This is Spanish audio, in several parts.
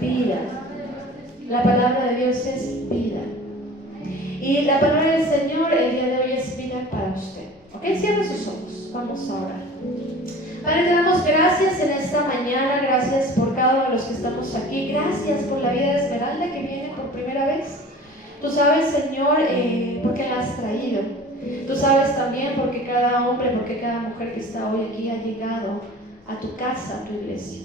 vida. La palabra de Dios es vida. Y la palabra del Señor el día de hoy es vida para usted. ¿Ok? Cierra sus ojos. Vamos a orar. Padre, te damos gracias en esta mañana. Gracias por cada uno de los que estamos aquí. Gracias por la vida de Esmeralda que viene por primera vez. Tú sabes, Señor, por qué la has traído. Tú sabes también por qué cada hombre, por qué cada mujer que está hoy aquí ha llegado a tu casa, a tu iglesia.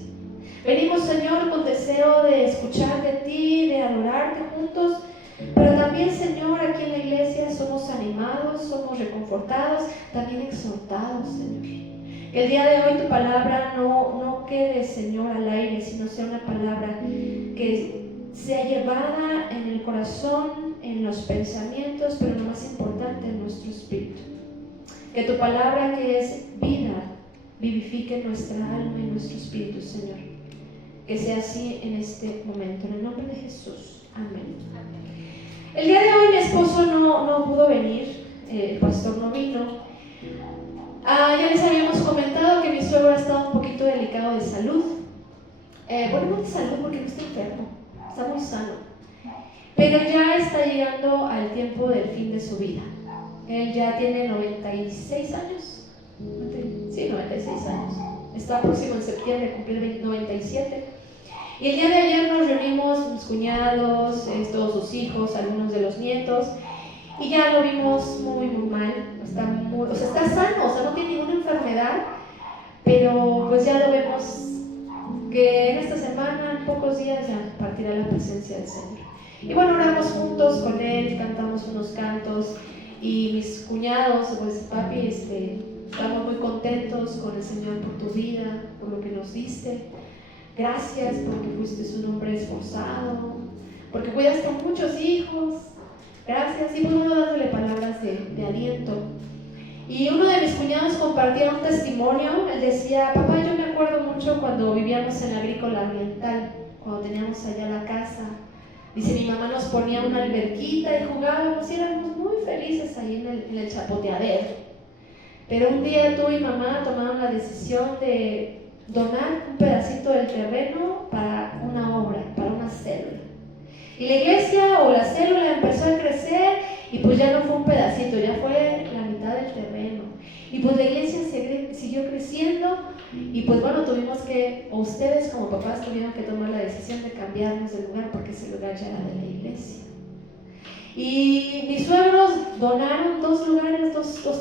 Venimos, Señor, con deseo de escuchar de ti, de adorarte juntos, pero también, Señor, aquí en la iglesia somos animados, somos reconfortados, también exhortados, Señor. Que el día de hoy tu palabra no quede, Señor, al aire, sino sea una palabra que sea llevada en el corazón, en los pensamientos, pero lo más importante, en nuestro espíritu. Que tu palabra, que es vida, vivifique nuestra alma y nuestro espíritu, Señor. Que sea así en este momento, en el nombre de Jesús. Amén. El día de hoy mi esposo no pudo venir, el pastor no vino. Ya les habíamos comentado que mi suegro ha estado un poquito delicado de salud. Bueno, no de salud porque no está enfermo, está muy sano. Pero ya está llegando al tiempo del fin de su vida. Él ya tiene 96 años. Sí, 96 años. Está próximo en septiembre a cumplir 97. Y el día de ayer nos reunimos, mis cuñados, todos sus hijos, algunos de los nietos, y ya lo vimos muy mal. Está sano, no tiene ninguna enfermedad, pero pues ya lo vemos que en esta semana, en pocos días, ya partirá la presencia del Señor. Y bueno, oramos juntos con él, cantamos unos cantos, y mis cuñados, pues papi, estamos muy contentos con el Señor por tu vida, por lo que nos diste. Gracias porque fuiste un hombre esforzado, porque cuidaste a muchos hijos. Gracias. Y bueno, dándole palabras de aliento. Y uno de mis cuñados compartía un testimonio. Él decía: papá, yo me acuerdo mucho cuando vivíamos en la Agrícola Oriental, cuando teníamos allá la casa. Dice, mi mamá nos ponía una alberquita y jugábamos y éramos muy felices ahí en el chapoteadero. Pero un día tú y mamá tomaron la decisión de donar un pedacito del terreno para una obra, para una célula. Y la iglesia o la célula empezó a crecer y pues ya no fue un pedacito, ya fue la mitad del terreno. Y pues la iglesia siguió creciendo y pues bueno, ustedes como papás tuvieron que tomar la decisión de cambiarnos de lugar porque ese lugar ya era de la iglesia. Y mis suegros donaron dos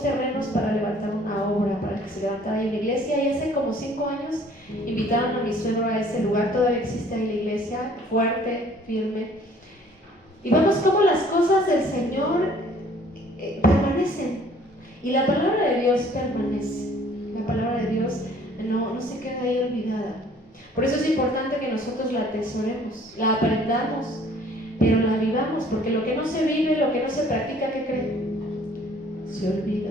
terrenos para levantar una obra, para que se levantara ahí la iglesia, y hace como 5 años invitaron a mi suegro a ese lugar. Todavía existe ahí la iglesia, fuerte, firme, y vemos cómo las cosas del Señor permanecen, y la palabra de Dios permanece. La palabra de Dios no se queda ahí olvidada. Por eso es importante que nosotros la atesoremos, la aprendamos, pero la vivamos, porque lo que no se vive, lo que no se practica, ¿qué creen? Se olvida.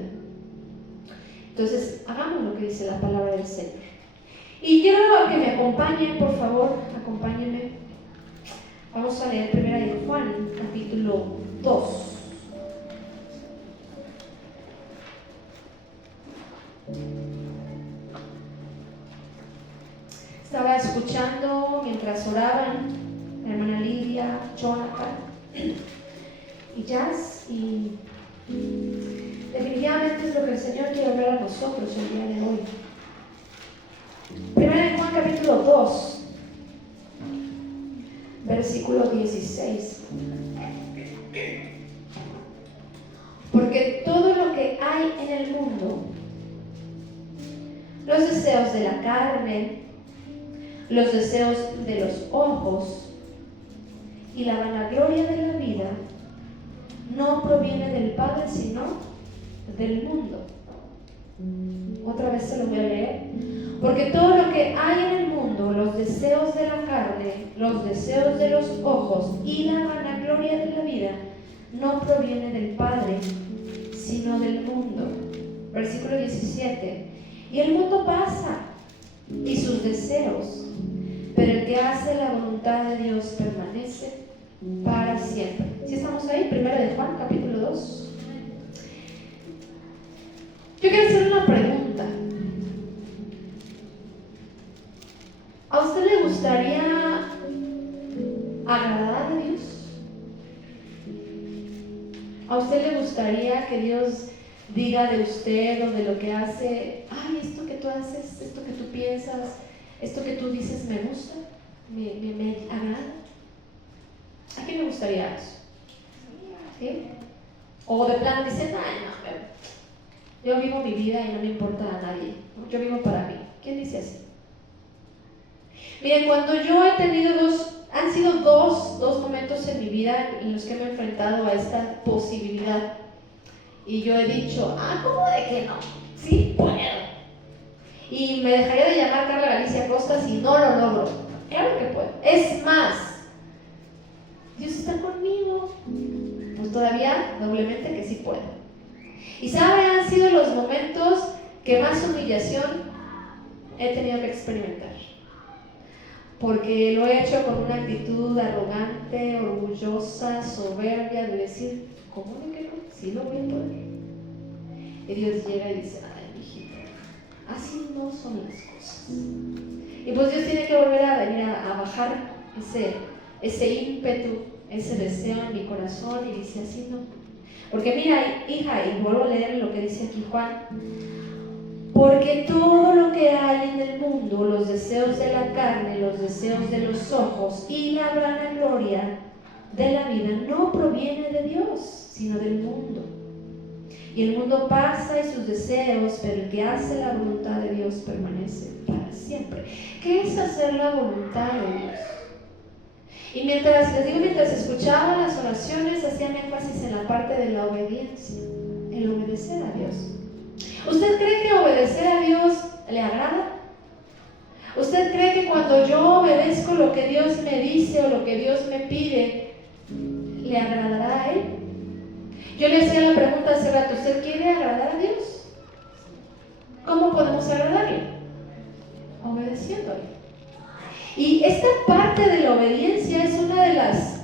Entonces, hagamos lo que dice la palabra del Señor. Y quiero que me acompañen, por favor, acompáñenme. Vamos a leer 1 de Juan, capítulo 2. Estaba escuchando mientras oraban la hermana Lidia, Jonathan y Jazz, y definitivamente es lo que el Señor quiere hablar a nosotros el día de hoy. 1 de Juan capítulo 2, versículo 16. Porque todo lo que hay en el mundo, los deseos de la carne, los deseos de los ojos y la vanagloria de la vida, no proviene del Padre, sino del mundo. Otra vez se lo voy a leer. Porque todo lo que hay en el mundo, los deseos de la carne, los deseos de los ojos y la vanagloria de la vida, no proviene del Padre, sino del mundo. Versículo 17. Y el mundo pasa y sus deseos, pero el que hace la voluntad de Dios permanece para siempre. ¿Sí estamos ahí? 1 de Juan, capítulo 2. Yo quiero hacer una pregunta. ¿A usted le gustaría ¿A usted le gustaría que Dios diga de usted o de lo que hace, ay, esto que tú haces, esto que tú piensas, esto que tú dices me gusta, me agrada? ¿A quién le gustaría eso? ¿Sí? O de plan dicen, ay, no, yo vivo mi vida y no me importa a nadie, ¿no? Yo vivo para mí. ¿Quién dice así? Miren, cuando yo he tenido han sido dos momentos en mi vida en los que me he enfrentado a esta posibilidad. Y yo he dicho, ¿cómo de que no? Sí puedo. Y me dejaría de llamar Carla Galicia Costa si no lo logro. Claro que puedo. Es más, Dios está conmigo. Pues todavía doblemente que sí puedo. Y sabe, han sido los momentos que más humillación he tenido que experimentar. Porque lo he hecho con una actitud arrogante, orgullosa, soberbia, de decir, ¿cómo de que no? Sí lo voy a poder. Y Dios llega y dice, ay, mijita, así no son las cosas. Y pues Dios tiene que volver a venir a bajar ese ímpetu, ese deseo en mi corazón, y dice, así no. Porque mira, hija, y vuelvo a leer lo que dice aquí Juan, porque todo lo que hay en el mundo, los deseos de la carne, los deseos de los ojos y la vanagloria de la vida, no proviene de Dios, sino del mundo. Y el mundo pasa y sus deseos, pero el que hace la voluntad de Dios permanece para siempre. ¿Qué es hacer la voluntad de Dios? Y mientras escuchaba las oraciones, hacían énfasis en la parte de la obediencia, el obedecer a Dios. ¿Usted cree que obedecer a Dios le agrada? ¿Usted cree que cuando yo obedezco lo que Dios me dice o lo que Dios me pide, le agradará a Él? Yo le hacía la pregunta hace rato, ¿usted quiere agradar a Dios? ¿Cómo podemos agradarle? Obedeciéndole. Y esta parte de la obediencia es una de las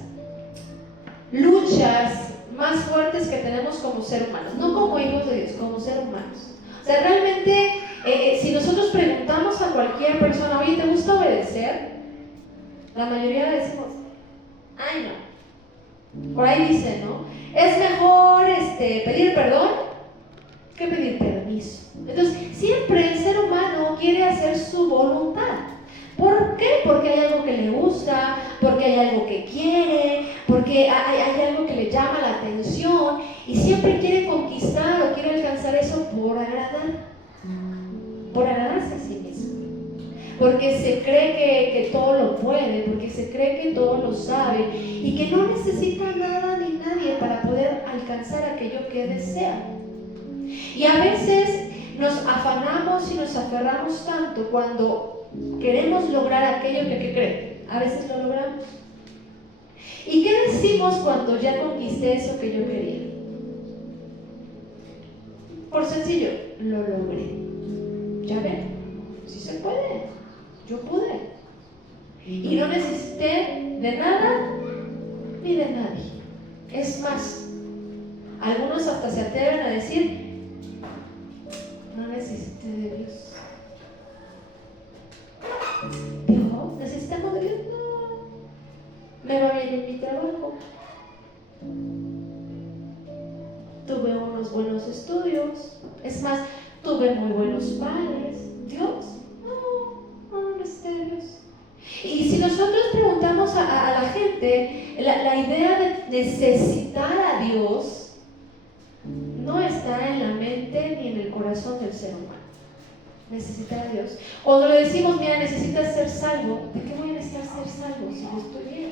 luchas más fuertes que tenemos como seres humanos, no como hijos de Dios, como seres humanos. O sea, realmente, si nosotros preguntamos a cualquier persona, oye, ¿te gusta obedecer? La mayoría decimos, ay, no. Por ahí dicen, ¿no? Es mejor pedir perdón que pedir permiso. Entonces, siempre el ser humano quiere hacer su voluntad. ¿Por qué? Porque hay algo que le gusta, porque hay algo que quiere, porque hay algo que le llama la atención y siempre quiere conquistar o quiere alcanzar eso por agradarse a sí mismo. Porque se cree que todo lo puede, porque se cree que todo lo sabe y que no necesita nada ni nadie para poder alcanzar aquello que desea. Y a veces nos afanamos y nos aferramos tanto cuando queremos lograr aquello que, ¿qué creen? A veces lo logramos. ¿Y qué decimos cuando ya conquisté eso que yo quería? Por sencillo, lo logré. Ya ven, sí se puede. Yo pude. Y no necesité de nada ni de nadie. Es más, algunos hasta se atreven a decir, no necesité de Dios. Dios, ¿necesitamos de Dios? No. Me va bien en mi trabajo. Tuve unos buenos estudios. Es más, tuve muy buenos padres. ¿Dios? No necesité de Dios. Y si nosotros preguntamos a la gente, la idea de necesitar a Dios no está en la mente ni en el corazón del ser humano. Necesitar a Dios. Cuando le decimos, mira, necesitas ser salvo, ¿de qué voy a necesitar ser salvo si yo estoy bien?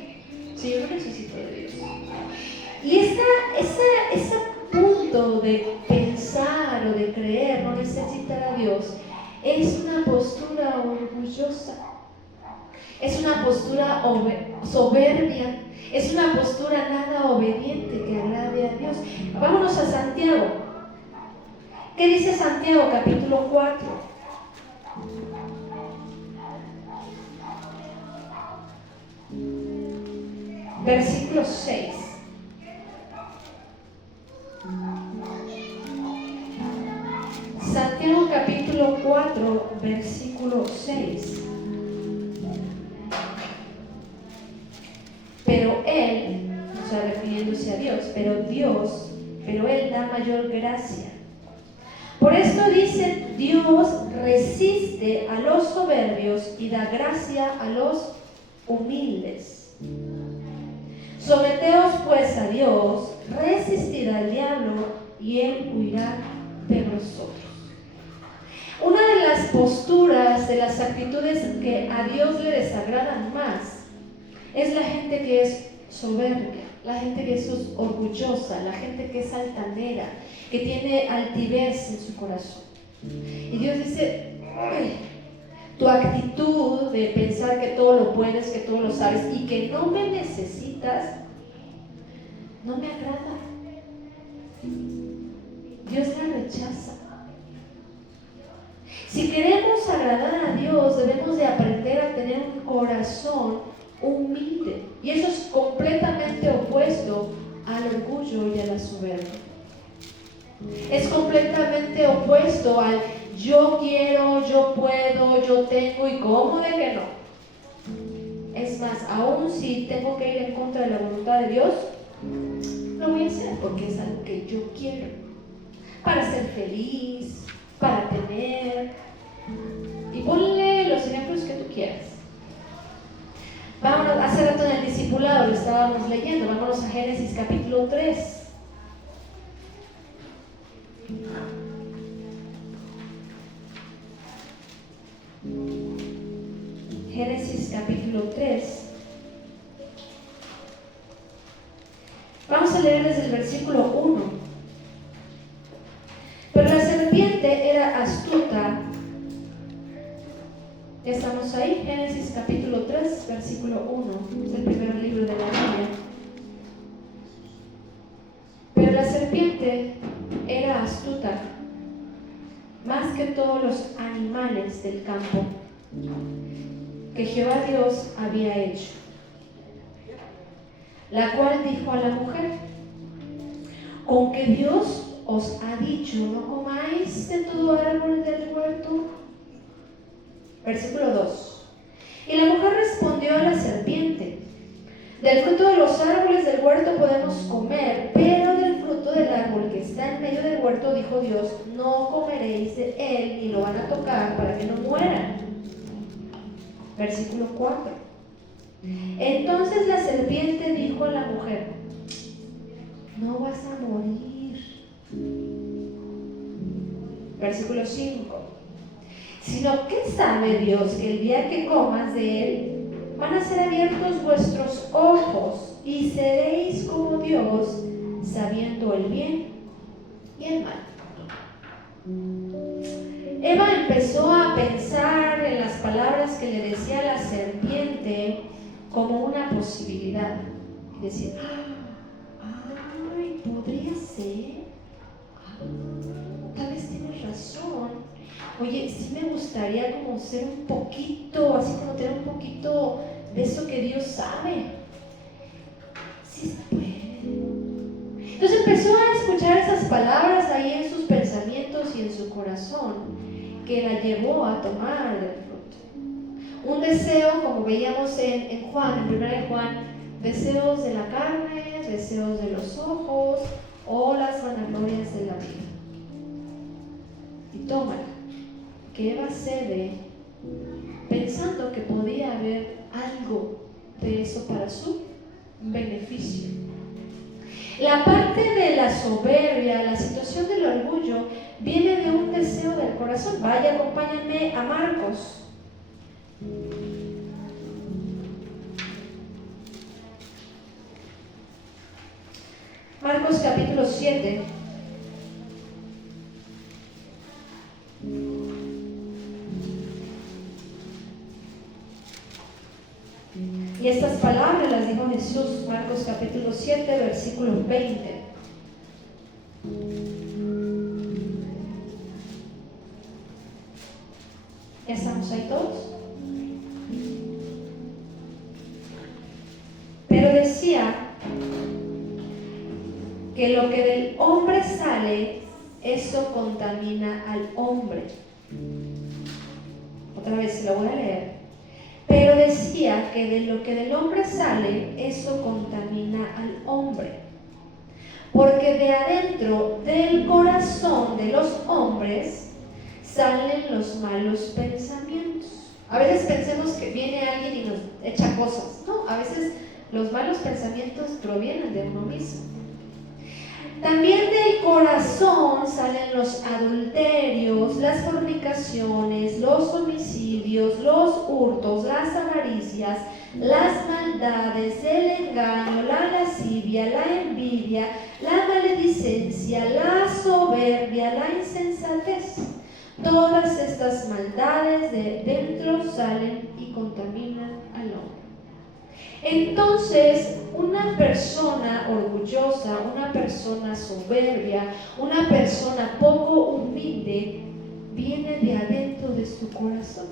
Si yo no necesito de Dios. Y ese punto de pensar o de creer, no necesitar a Dios, es una postura orgullosa. Es una postura soberbia. Es una postura nada obediente que agrade a Dios. Vámonos a Santiago. ¿Qué dice Santiago, capítulo 4? Versículo 6. Santiago capítulo 4, versículo 6. Pero Él, o sea, refiriéndose a Dios, pero Dios pero Él da mayor gracia. Por esto dice, Dios resiste a los soberbios y da gracia a los humildes. Someteos pues a Dios, resistid al diablo y Él huirá de vosotros. Una de las posturas, de las actitudes que a Dios le desagradan más, es la gente que es soberbia, la gente que es orgullosa, la gente que es altanera, que tiene altivez en su corazón. Y Dios dice, tu actitud de pensar que todo lo puedes, que todo lo sabes y que no me necesitas, no me agrada. Dios la rechaza. Si queremos agradar a Dios, debemos de aprender a tener un corazón humilde. Y eso es completamente opuesto al orgullo y a la soberbia. Es completamente opuesto al yo quiero, yo puedo, yo tengo y cómo de que no. Es más, aún si tengo que ir en contra de la voluntad de Dios, lo voy a hacer porque es algo que yo quiero. Para ser feliz, para tener. Y ponle los ejemplos que tú quieras. Vámonos, hace rato en el discipulado lo estábamos leyendo, vámonos a Génesis capítulo 3. Génesis capítulo 3. Vamos a leer desde el versículo 1. Pero la serpiente era astuta. Ya estamos ahí, Génesis capítulo 3, versículo 1. Es el primer libro de la Biblia. Pero la serpiente era astuta, más que todos los animales del campo que Jehová Dios había hecho. La cual dijo a la mujer: ¿con que Dios os ha dicho no comáis de todo árbol del huerto? Versículo 2. Y la mujer respondió a la serpiente: del fruto de los árboles del huerto podemos comer, pero del fruto del árbol que está en medio del huerto, dijo Dios, no comeréis de él ni lo van a tocar para que no mueran. Versículo 4. Entonces la serpiente dijo a la mujer: no vas a morir. Versículo 5. Sino que sabe Dios que el día que comas de él, van a ser abiertos vuestros ojos y seréis como Dios, sabiendo el bien y el mal. Eva empezó a pensar en las palabras que le decía la serpiente como una posibilidad. Y decir, ay, podría ser. Tal vez tienes razón. Oye, sí me gustaría como ser un poquito, así como tener un poquito de eso que Dios sabe. Sí se puede. Entonces empezó a escuchar esas palabras ahí en sus pensamientos y en su corazón, que la llevó a tomar del fruto. Un deseo, como veíamos en Juan, en 1 Juan, deseos de la carne, deseos de los ojos o las vanaglorias de la vida. Y tómala. Que Eva cede pensando que podía haber algo de eso para su beneficio. La parte de la soberbia, la situación del orgullo, viene de un deseo del corazón. Vaya, acompáñenme a Marcos. Marcos capítulo 7. Y estas palabras las dijo Jesús, Marcos capítulo 7, versículo 20. ¿Ya estamos ahí todos? Pero decía que lo que del hombre sale, eso contamina al hombre. Otra vez lo voy a leer. Pero decía que de lo que del hombre sale, eso contamina al hombre. porque de adentro del corazón de los hombres salen los malos pensamientos. A veces pensemos que viene alguien y nos echa cosas. No, a veces los malos pensamientos provienen de uno mismo. También del corazón salen los adulterios, las fornicaciones, los homicidios, los hurtos, las avaricias, las maldades, el engaño, la lascivia, la envidia, la maledicencia, la soberbia, la insensatez. Todas estas maldades de dentro salen y contaminan al hombre. Entonces, una persona orgullosa, una persona soberbia, una persona poco humilde, viene de adentro de su corazón.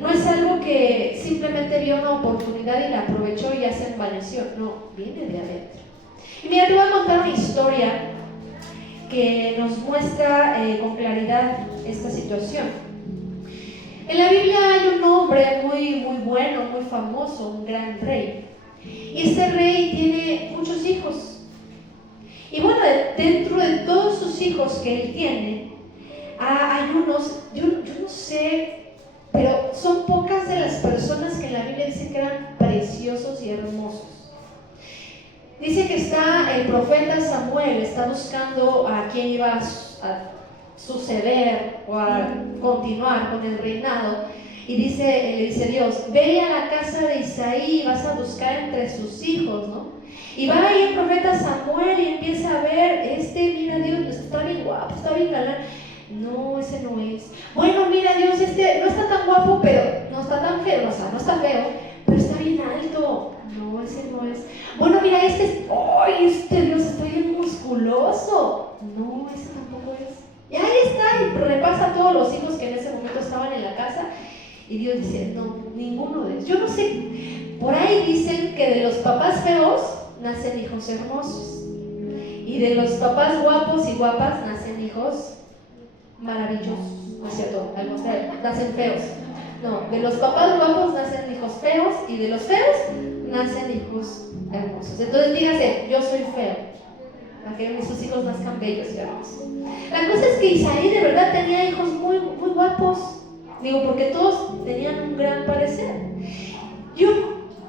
No es algo que simplemente vio una oportunidad y la aprovechó y ya se envaneció. No, viene de adentro. Y mira, te voy a contar una historia que nos muestra con claridad esta situación. En la Biblia hay un hombre muy bueno, muy famoso, un gran rey. Y este rey tiene muchos hijos. Y bueno, dentro de todos sus hijos que él tiene, hay unos, yo no sé, pero son pocas de las personas que en la Biblia dicen que eran preciosos y hermosos. Dice que está el profeta Samuel, está buscando a quién iba a suceder o a continuar con el reinado, y le dice Dios: ve a la casa de Isaí y vas a buscar entre sus hijos, ¿no? Y va ahí el profeta Samuel y empieza a ver, mira, Dios, está bien guapo, está bien galán. No, ese no es. Bueno, mira, Dios, no está tan guapo, pero no está tan feo, o sea, no está feo, pero está bien alto. No, ese no es. Bueno, mira, Dios está bien musculoso. No, ese tampoco es. Y ahí está, y repasa a todos los hijos que en ese momento estaban en la casa, y Dios dice: no, ninguno de ellos. Yo no sé, por ahí dicen que de los papás feos nacen hijos hermosos, y de los papás guapos y guapas nacen hijos maravillosos. No es cierto, nacen feos. No, de los papás guapos nacen hijos feos, y de los feos nacen hijos hermosos. Entonces dígase: yo soy feo, para que sus hijos nazcan bellos y hermosos. La cosa es que Isaí de verdad tenía hijos muy guapos. Digo, porque todos tenían un gran parecer. Yo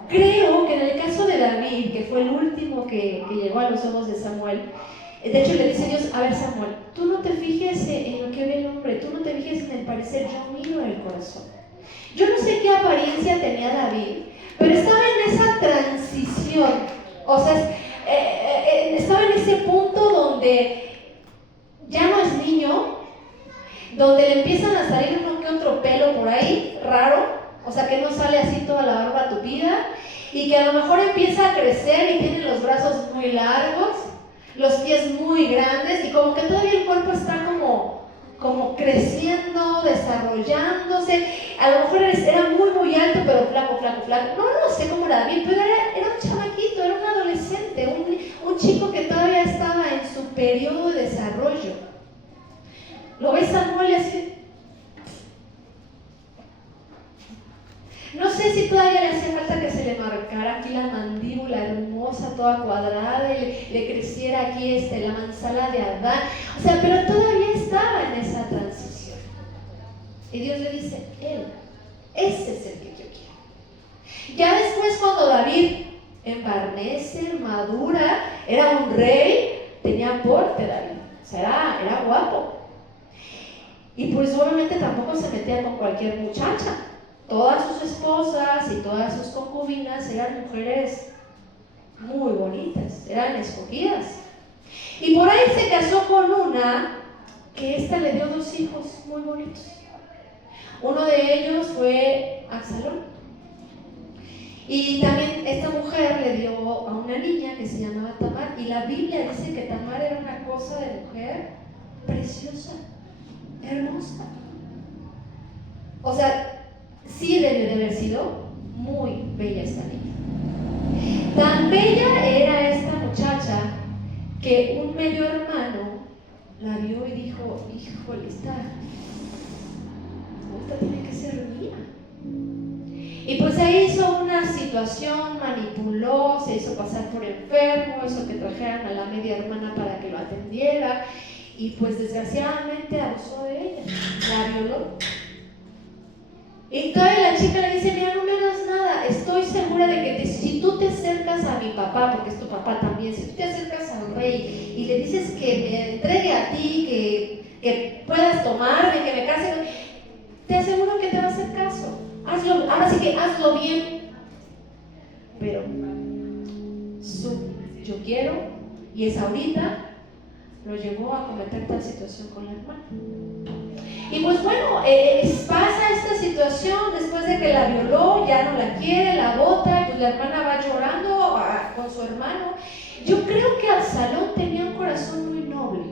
creo que en el caso de David, que fue el último que llegó a los ojos de Samuel, de hecho le dice Dios: a ver, Samuel, tú no te fijes en lo que ve el hombre, tú no te fijes en el parecer, yo miro el corazón. Yo no sé qué apariencia tenía David, pero estaba en esa transición. O sea, estaba en ese punto donde ya no es niño, donde le empiezan a salir uno que otro pelo por ahí, raro, o sea, que no sale así toda la barba tupida, y que a lo mejor empieza a crecer y tiene los brazos muy largos, los pies muy grandes, y como que todavía el cuerpo está como creciendo, desarrollándose. A lo mejor era muy alto, pero flaco. No sé cómo era David, pero era un chamaquito, era un adolescente, un chico que todavía estaba en su periodo de desarrollo. Lo ves Samuel y así. No sé si todavía le hacía falta que se le marcara aquí la mandíbula hermosa, toda cuadrada, y le creciera aquí la manzana de Adán. O sea, pero todavía estaba en esa transición. Y Dios le dice: ese es el que yo quiero. Ya después, cuando David embarnece, madura, era un rey, tenía porte David, o sea, era guapo. Y pues obviamente tampoco se metía con cualquier muchacha. Todas sus esposas y todas sus concubinas eran mujeres muy bonitas, eran escogidas. Y por ahí se casó con una que le dio 2 hijos muy bonitos. Uno de ellos fue Absalón. Y también esta mujer le dio a una niña que se llamaba Tamar. Y la Biblia dice que Tamar era una cosa de mujer preciosa, hermosa. O sea, sí debió de haber sido muy bella esta niña. Tan bella era esta muchacha que un medio hermano la vio y dijo: híjole, esta tiene que ser mía. Y pues ahí hizo alguna situación, manipuló, se hizo pasar por enfermo, hizo que trajeran a la media hermana para que lo atendiera y pues desgraciadamente abusó de ella, la violó. Y todavía la chica le dice, mira, no me hagas nada, estoy segura de que si tú te acercas a mi papá, porque es tu papá también, si tú te acercas al rey y le dices que me entregue a ti, que puedas tomarme, que me case, te aseguro que te va a hacer caso. Hazlo, ahora sí que hazlo bien. Pero yo quiero, y es ahorita, lo llevó a cometer tal situación con la hermana. Y pues bueno, pasa esta situación después de que la violó, ya no la quiere, la bota, y pues la hermana va llorando con su hermano. Yo creo que Absalón tenía un corazón muy noble,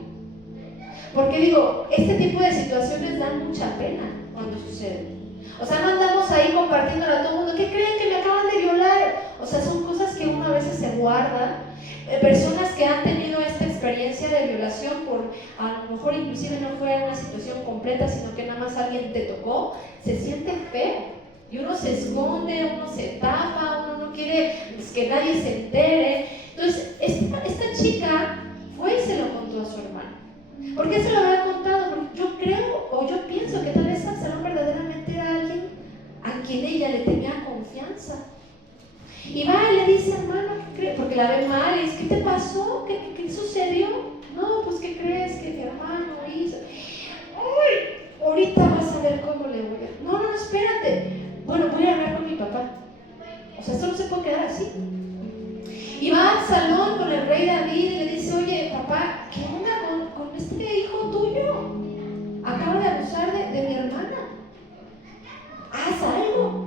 porque digo, este tipo de situaciones dan mucha pena cuando suceden. O sea, no andamos ahí compartiéndolo a todo el mundo, ¿qué creen que me acaban de violar? O sea, son cosas que uno a veces se guarda. Personas que han tenido esta experiencia de violación, a lo mejor inclusive no fue una situación completa, sino que nada más alguien te tocó, se siente feo y uno se esconde, uno se tapa, uno no quiere que nadie se entere. Entonces esta chica fue y se lo contó a su hermano. ¿Por qué se lo había contado? Porque yo creo, o yo pienso que tal vez Absalón verdaderamente era alguien a quien ella le tenía confianza. Y va y le dice, hermano, ¿qué crees? Porque la ve mal, y dice, ¿qué te pasó? ¿Qué sucedió? No, pues ¿qué crees que mi hermano hizo? Uy, ahorita vas a ver cómo le voy a... No, espérate. Bueno, voy a hablar con mi papá. O sea, esto no se puede quedar así. Y va a Absalón con el rey David y le dice, oye, papá, ¿qué onda con este hijo tuyo? Acaba de abusar de mi hermana. Haz algo.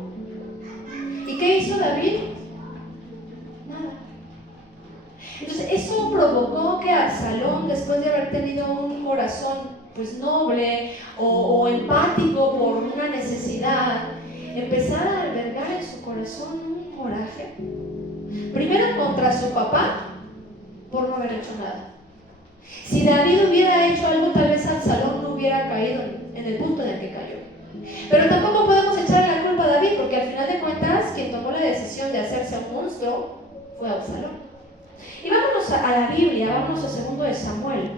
¿Y qué hizo David? Nada. Entonces eso provocó que Absalón, después de haber tenido un corazón pues noble o empático por una necesidad, empezara a albergar en su corazón un coraje. Primero contra su papá por no haber hecho nada. Si David hubiera hecho algo, tal vez Absalón no hubiera caído en el punto en el que cayó. Pero tampoco podemos echarle la culpa a David, porque al final de cuentas quien tomó la decisión de hacerse un monstruo fue Absalón. Y vámonos a la Biblia, vámonos a 2 de Samuel.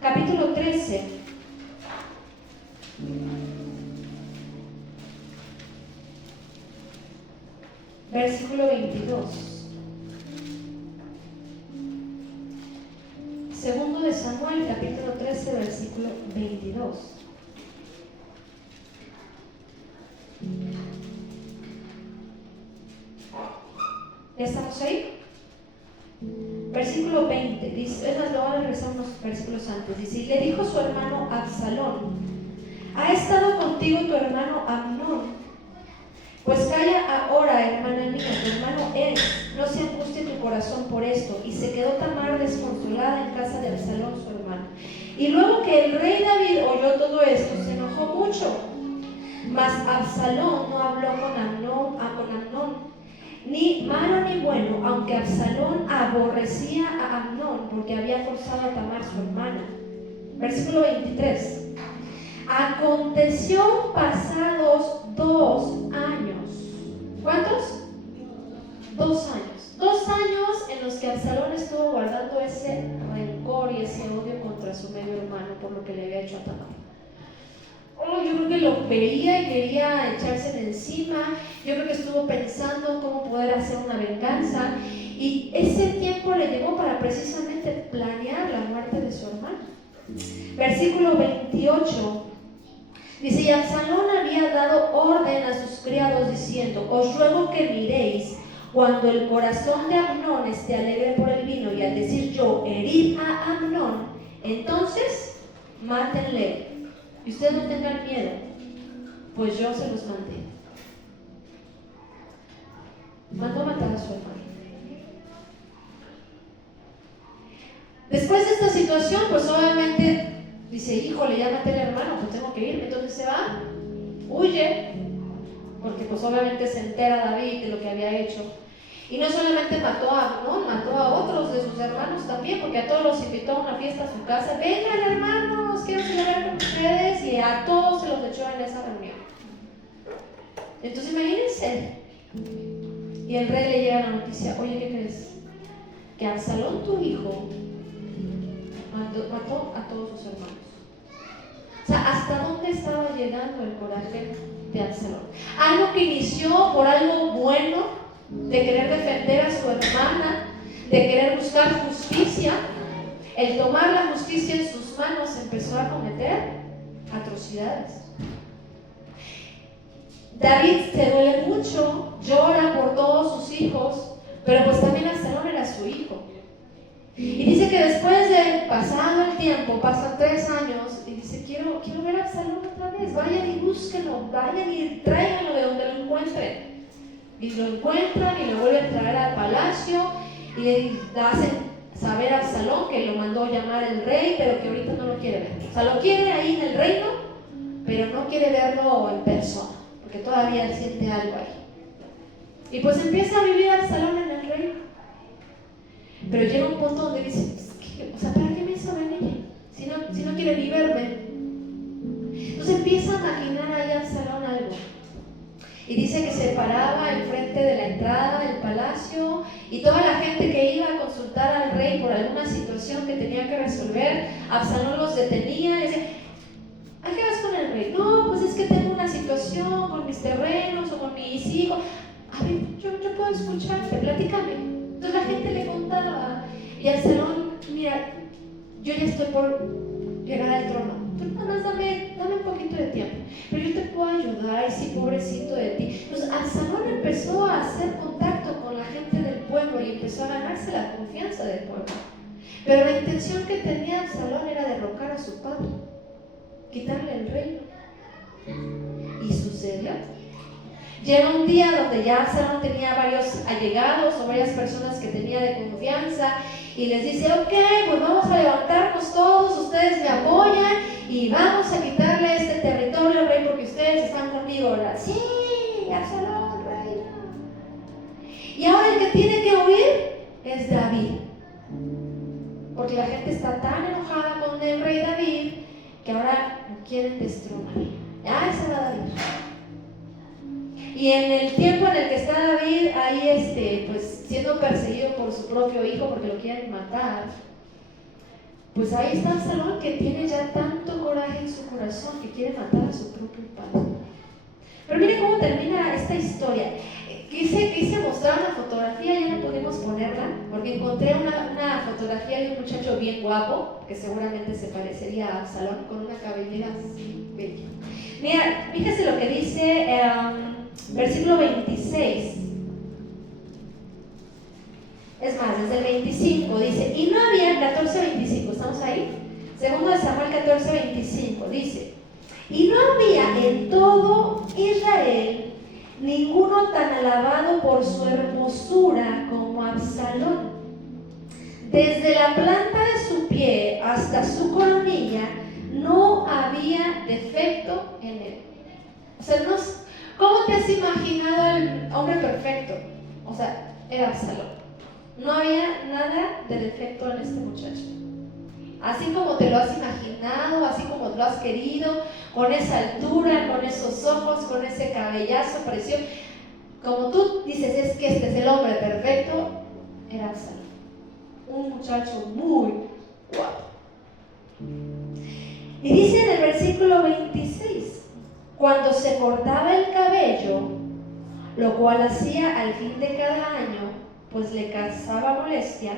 Capítulo 13. Versículo 22. 2 de Samuel, capítulo 13, versículo 22. ¿Ya estamos ahí? Versículo 20, dice, es más, lo voy a regresar unos versículos antes. Dice, y le dijo su hermano Absalón, ¿ha estado contigo tu hermano Amnón? Pues calla ahora, hermana mía, tu hermano es, no se angustie tu corazón por esto. Y se quedó Tamar desconsolada en casa de Absalón, su hermano. Y luego que el rey David oyó todo esto, se enojó mucho. Mas Absalón no habló con Amnón, ni malo ni bueno, aunque Absalón aborrecía a Amnón porque había forzado a Tamar, su hermana. Versículo 23. Aconteció pasados 2 años. ¿Cuántos? 2 años. 2 años en los que Absalón estuvo guardando ese rencor y ese odio contra su medio hermano por lo que le había hecho a Tamar. Yo creo que lo veía y quería echársele encima. Yo creo que estuvo pensando cómo poder hacer una venganza. Y ese tiempo le llegó para precisamente planear la muerte de su hermano. Versículo 28. Dice, y Absalón había dado orden a sus criados diciendo, os ruego que miréis cuando el corazón de Amnón esté alegre por el vino, y al decir yo, herid a Amnón, entonces mátenle, y ustedes no tengan miedo, pues yo se los mandé. Mandó matar a su hermano. Después de esta situación, pues obviamente dice, híjole, ya maté al hermano, pues tengo que irme. Entonces se va, huye, porque pues obviamente se entera David de lo que había hecho. Y no solamente mató a Amnón, mató a otros de sus hermanos también, porque a todos los invitó a una fiesta a su casa. Vengan hermanos, quiero celebrar con ustedes, y a todos se los echó en esa reunión. Entonces imagínense. Y el rey le llega la noticia: oye, ¿qué crees? Que Absalón, tu hijo, mató a todos sus hermanos. O sea, ¿hasta dónde estaba llegando el coraje de Absalón? Algo que inició por algo bueno, de querer defender a su hermana, de querer buscar justicia. El tomar la justicia en sus manos empezó a cometer atrocidades. David se duele mucho, llora por todos sus hijos, pero pues también Absalón era su hijo. Y dice que después de pasado el tiempo, pasan 3 años, y dice: quiero ver a Absalón otra vez. Vayan y búsquenlo, vayan y tráiganlo de donde lo encuentren. Y lo encuentran y lo vuelven a traer al palacio, y le hacen saber a Absalón que lo mandó llamar el rey, pero que ahorita no lo quiere ver. O sea, lo quiere ahí en el reino, pero no quiere verlo en persona, porque todavía siente algo ahí. Y pues empieza a vivir Absalón en el reino. Pero llega un punto donde dice: o sea, ¿para qué me hizo venir? Si no quiere ni verme. Entonces empieza a maquinar ahí Absalón algo. Y dice que se paraba enfrente de la entrada del palacio, y toda la gente que iba a consultar al rey por alguna situación que tenía que resolver, Absalón los detenía y decía: ¿a qué vas con el rey? No, pues es que tengo una situación con mis terrenos o con mis hijos. A ver, yo puedo escucharte, platícame. Entonces la gente le contaba, y Absalón: mira, yo ya estoy por llegar al trono. Tú nada más dame un poquito de tiempo, pero yo te puedo ayudar. Y sí, pobrecito de ti. Entonces Absalón empezó a hacer contacto con la gente del pueblo y empezó a ganarse la confianza del pueblo. Pero la intención que tenía Absalón era derrocar a su padre, quitarle el reino. Y sucedió. Llega un día donde ya Absalón tenía varios allegados o varias personas que tenía de confianza, y les dice: ok, pues vamos a levantarnos todos, ustedes me apoyan y vamos a quitarle este territorio al rey porque ustedes están conmigo, ¿verdad? Sí, Absalón, rey. Y ahora el que tiene que huir es David, porque la gente está tan enojada con el rey David que ahora lo quieren destronar. Ya se va David. Y en el tiempo en el que está David ahí pues siendo perseguido por su propio hijo porque lo quieren matar, pues ahí está Absalón, que tiene ya tanto coraje en su corazón que quiere matar a su propio padre. Pero miren cómo termina esta historia. Quise mostrar una fotografía, ya no pudimos ponerla porque encontré una fotografía de un muchacho bien guapo que seguramente se parecería a Absalón, con una cabellera así bella. Mira, fíjese lo que dice versículo 26. Es más, desde el 25 dice: y no había, 14:25, ¿estamos ahí? Segundo de Samuel 14:25 dice: y no había en todo Israel ninguno tan alabado por su hermosura como Absalón. Desde la planta de su pie hasta su coronilla no había defecto en él. O sea, ¿cómo te has imaginado al hombre perfecto? O sea, era Absalón. No había nada de defecto en este muchacho. Así como te lo has imaginado, así como lo has querido, con esa altura, con esos ojos, con ese cabellazo precioso. Como tú dices, es que este es el hombre perfecto, era Absalón. Un muchacho muy guapo. Y dice en el versículo 26: cuando se cortaba el cabello, lo cual hacía al fin de cada año, pues le causaba molestia,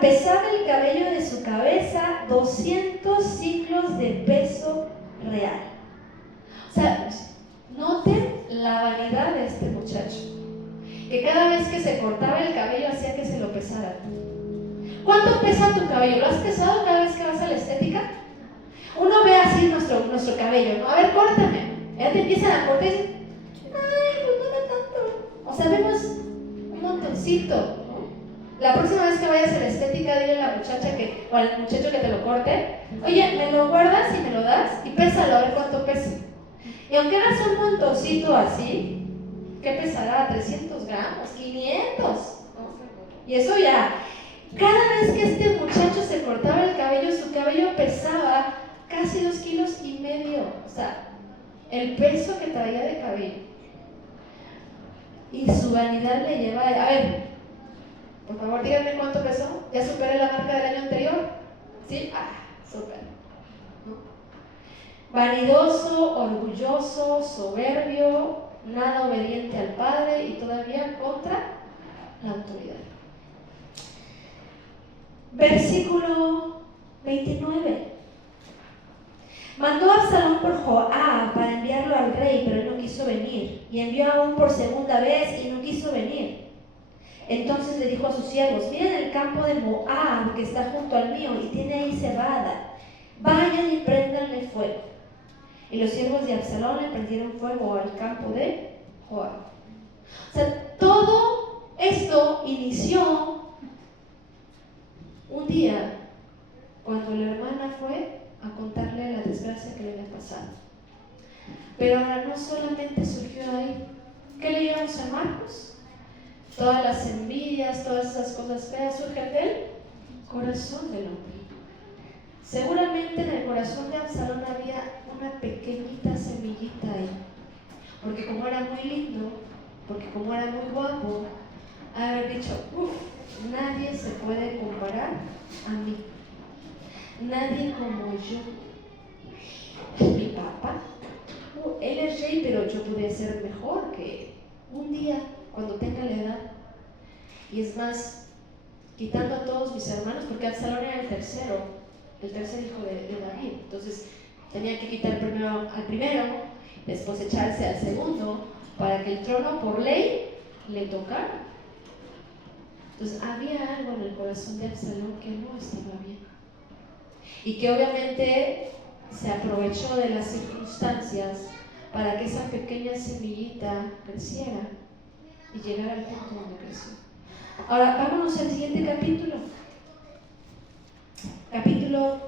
pesaba el cabello de su cabeza 200 ciclos de peso real. O sea, noten la vanidad de este muchacho, que cada vez que se cortaba el cabello hacía que se lo pesara. ¿Cuánto pesa tu cabello? ¿Lo has pesado cada vez que vas a la estética? Uno ve así nuestro cabello, ¿no? A ver, córtame. Ya te empiezan a cortar y dicen: ay, pues no da tanto. O sea, vemos un montoncito, ¿no? La próxima vez que vayas a la estética, dile a la muchacha o al muchacho que te lo corte, oye, me lo guardas y me lo das y pésalo a ver cuánto pesa. Y aunque hagas un montoncito así, ¿qué pesará? 300 gramos, 500. Y eso ya, cada vez que este muchacho se cortaba el cabello, su cabello pesaba casi 2,5 kilos. O sea, el peso que traía de cabello. Y su vanidad le lleva a ver, por favor, díganme cuánto pesó. ¿Ya superé la marca del año anterior? ¿Sí? Súper. ¿No? Vanidoso, orgulloso, soberbio, nada obediente al Padre y todavía contra la autoridad. Versículo 29. Mandó a Absalón por Joab para enviarlo al rey, pero él no quiso venir. Y envió aún por segunda vez y no quiso venir. Entonces le dijo a sus siervos: miren el campo de Moab que está junto al mío y tiene ahí cebada. Vayan y préndanle fuego. Y los siervos de Absalón le prendieron fuego al campo de Joab. O sea, todo esto inició un día cuando la hermana fue a contarle la desgracia que le había pasado. Pero ahora no solamente surgió ahí. ¿Qué leíamos en Marcos? Todas las envidias, todas esas cosas feas surgen del corazón del hombre. Seguramente en el corazón de Absalón había una pequeñita semillita ahí. Porque como era muy lindo, porque como era muy guapo, haber dicho: nadie se puede comparar a mí. Nadie como yo. Mi papá, él es rey, pero yo podría ser mejor que un día cuando tenga la edad. Y es más, quitando a todos mis hermanos, porque Absalón era el tercer hijo de David. Entonces tenía que quitar primero al primero, después echarse al segundo, para que el trono por ley le tocara. Entonces había algo en el corazón de Absalón que no estaba bien. Y que obviamente se aprovechó de las circunstancias para que esa pequeña semillita creciera y llegara al punto donde creció. Ahora vámonos al siguiente capítulo. Capítulo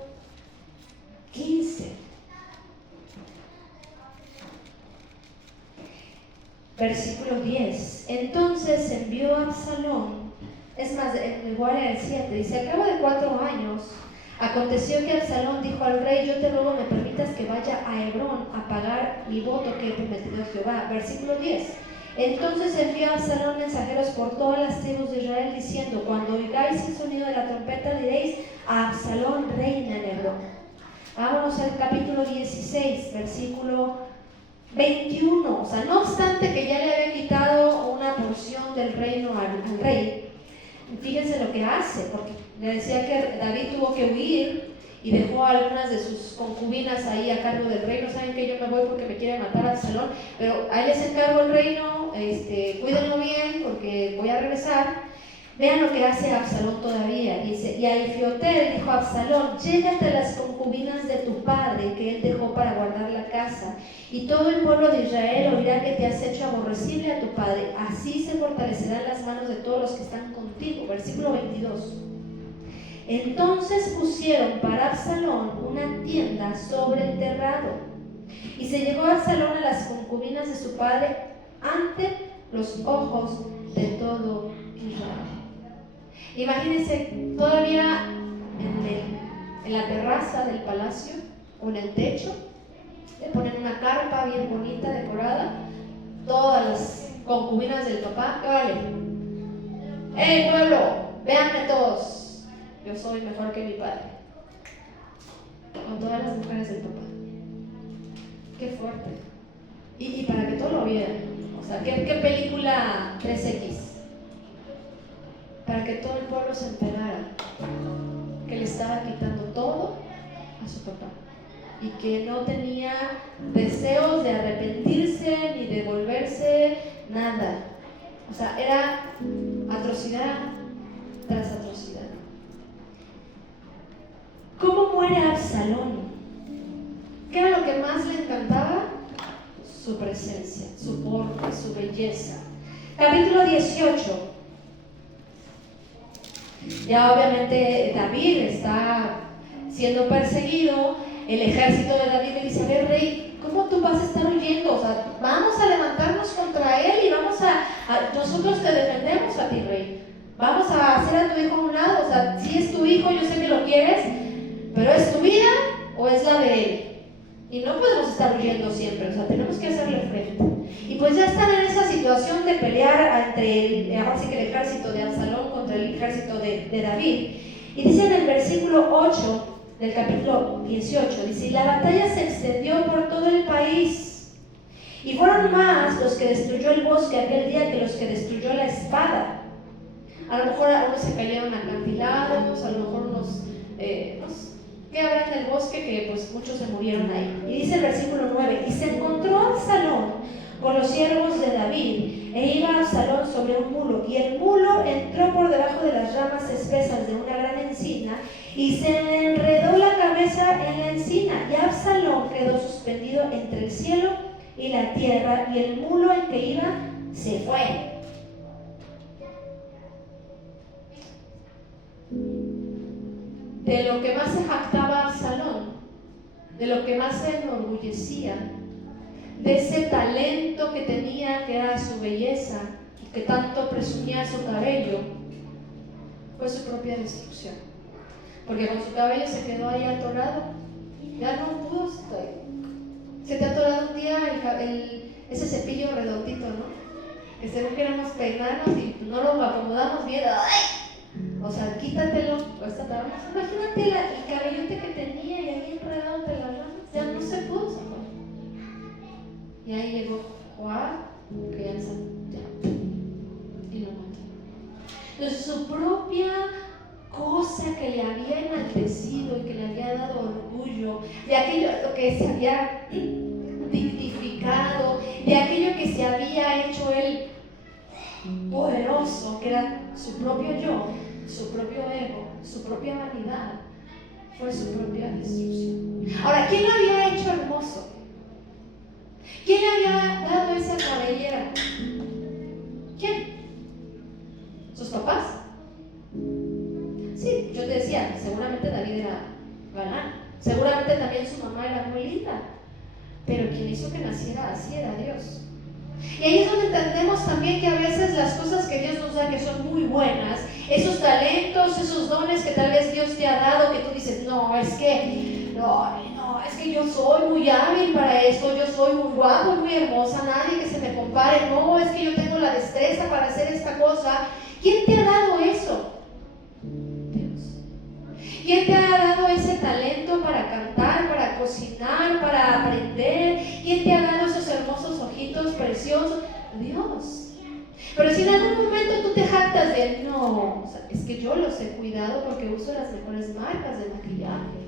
15. Versículo 10. Entonces envió a Absalón, es más, igual era el 7, dice: al cabo de 4 años, aconteció que Absalón dijo al rey: yo te ruego me permitas que vaya a Hebrón a pagar mi voto que he prometido a Jehová. Versículo 10. Entonces envió a Absalón mensajeros por todas las tribus de Israel, diciendo: cuando oigáis el sonido de la trompeta, diréis: a Absalón reina en Hebrón. Vámonos al capítulo 16, versículo 21. O sea, no obstante que ya le había quitado una porción del reino al rey, fíjense lo que hace, porque le decía que David tuvo que huir y dejó a algunas de sus concubinas ahí a cargo del reino. Saben que yo me voy porque me quiere matar a Absalón, pero ahí les encargo el reino, cuídenlo bien porque voy a regresar. Vean lo que hace Absalón todavía. Dice: y a Ifiotel dijo Absalón: llégate a las concubinas de tu padre que él dejó para guardar la casa, y todo el pueblo de Israel oirá que te has hecho aborrecible a tu padre. Así se fortalecerán las manos de todos los que están contigo. Versículo 22. Entonces pusieron para Absalón una tienda sobre el terrado, y se llevó Absalón a las concubinas de su padre ante los ojos de todo Israel. Imagínense, todavía en la terraza del palacio o en el techo le ponen una carpa bien bonita, decorada, todas las concubinas del papá. ¿Qué vale? ¡Hey pueblo! Véanme todos, yo soy mejor que mi padre. Con todas las mujeres del papá. Qué fuerte. Y para que todos lo vieran. O sea, ¿qué película 3X? Para que todo el pueblo se enterara que le estaba quitando todo a su papá y que no tenía deseos de arrepentirse ni de volverse nada. O sea, era atrocidad tras atrocidad. ¿Cómo muere Absalón? ¿Qué era lo que más le encantaba? Su presencia, su porte, su belleza. Capítulo 18. Ya obviamente David está siendo perseguido. El ejército de David le dice: a ver, rey, ¿cómo tú vas a estar huyendo? O sea, vamos a levantarnos contra él y vamos nosotros te defendemos a ti, rey. Vamos a hacer a tu hijo a un lado. O sea, si es tu hijo, yo sé que lo quieres, pero ¿es tu vida o es la de él? Y no podemos estar huyendo siempre, o sea, tenemos que hacerle frente. Y pues ya están en esa situación de pelear entre ahora sí que el ejército de Absalón contra el ejército de David. Y dice en el versículo 8 del capítulo 18, dice: y la batalla se extendió por todo el país, y fueron más los que destruyó el bosque aquel día que los que destruyó la espada. A lo mejor algunos se cayeron acantilados, a lo mejor unos que habrá en el bosque, que pues muchos se murieron ahí. Y dice el versículo 9: y se encontró Absalón con los siervos de David, e iba Absalón sobre un mulo, y el mulo entró por debajo de las ramas espesas de una gran encina, y se le enredó la cabeza en la encina, y Absalón quedó suspendido entre el cielo y la tierra, y el mulo en que iba se fue. De lo que más se jactaba Absalón, de lo que más se enorgullecía, de ese talento que tenía, que era su belleza, que tanto presumía su cabello, fue su propia destrucción. Porque con su cabello se quedó ahí atorado, ya no pudo salir. Se te ha atorado un día ese cepillo redondito, ¿no? Que según queremos peinarnos y no lo acomodamos bien. ¡Ay! O sea, quítatelo, imagínate el cabellote que tenía y ahí enredado entre las ramas, ya no se pudo sacar. Y ahí llegó Joab, que ya y lo mató. Entonces su propia cosa que le había enaltecido y que le había dado orgullo, de aquello lo que se había dignificado, de aquello que se había hecho él poderoso, que era su propio yo, su propio ego, su propia vanidad, fue su propia destrucción. Ahora, ¿quién lo había hecho hermoso? ¿Quién le había dado esa cabellera? ¿Quién? ¿Sus papás? Sí, yo te decía, seguramente David era galán, seguramente también su mamá era muy linda, pero quien hizo que naciera así era Dios. Y ahí es donde entendemos también que a veces las cosas que Dios nos da, que son muy buenas, esos talentos, esos dones que tal vez Dios te ha dado, que tú dices: no, es que yo soy muy hábil para esto, yo soy muy guapo, muy hermosa, nadie que se me compare, no, es que yo tengo la destreza para hacer esta cosa. ¿Quién te ha dado eso? Dios. ¿Quién te ha dado ese talento para cantar, para cocinar, para aprender? ¿Quién te ha dado esos hermosos ojitos preciosos? Dios. Pero si en algún momento tú te jactas de: no, o sea, es que yo los he cuidado porque uso las mejores marcas de maquillaje.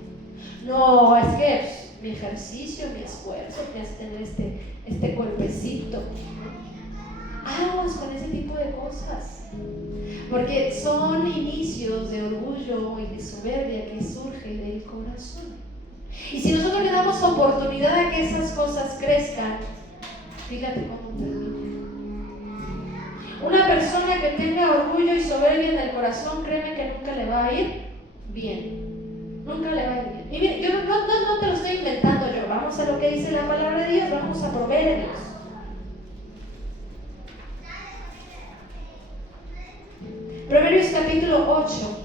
No, es que mi ejercicio, mi esfuerzo me hace tener este cuerpecito. Aguas con ese tipo de cosas, porque son inicios de orgullo y de soberbia que surge del corazón. Y si nosotros le damos oportunidad a que esas cosas crezcan, fíjate cómo termina. Una persona que tenga orgullo y soberbia en el corazón, créeme que nunca le va a ir bien. Nunca le va a ir bien. Y mire, yo no te lo estoy inventando yo. Vamos a lo que dice la palabra de Dios, vamos a Proverbios. Proverbios capítulo 8.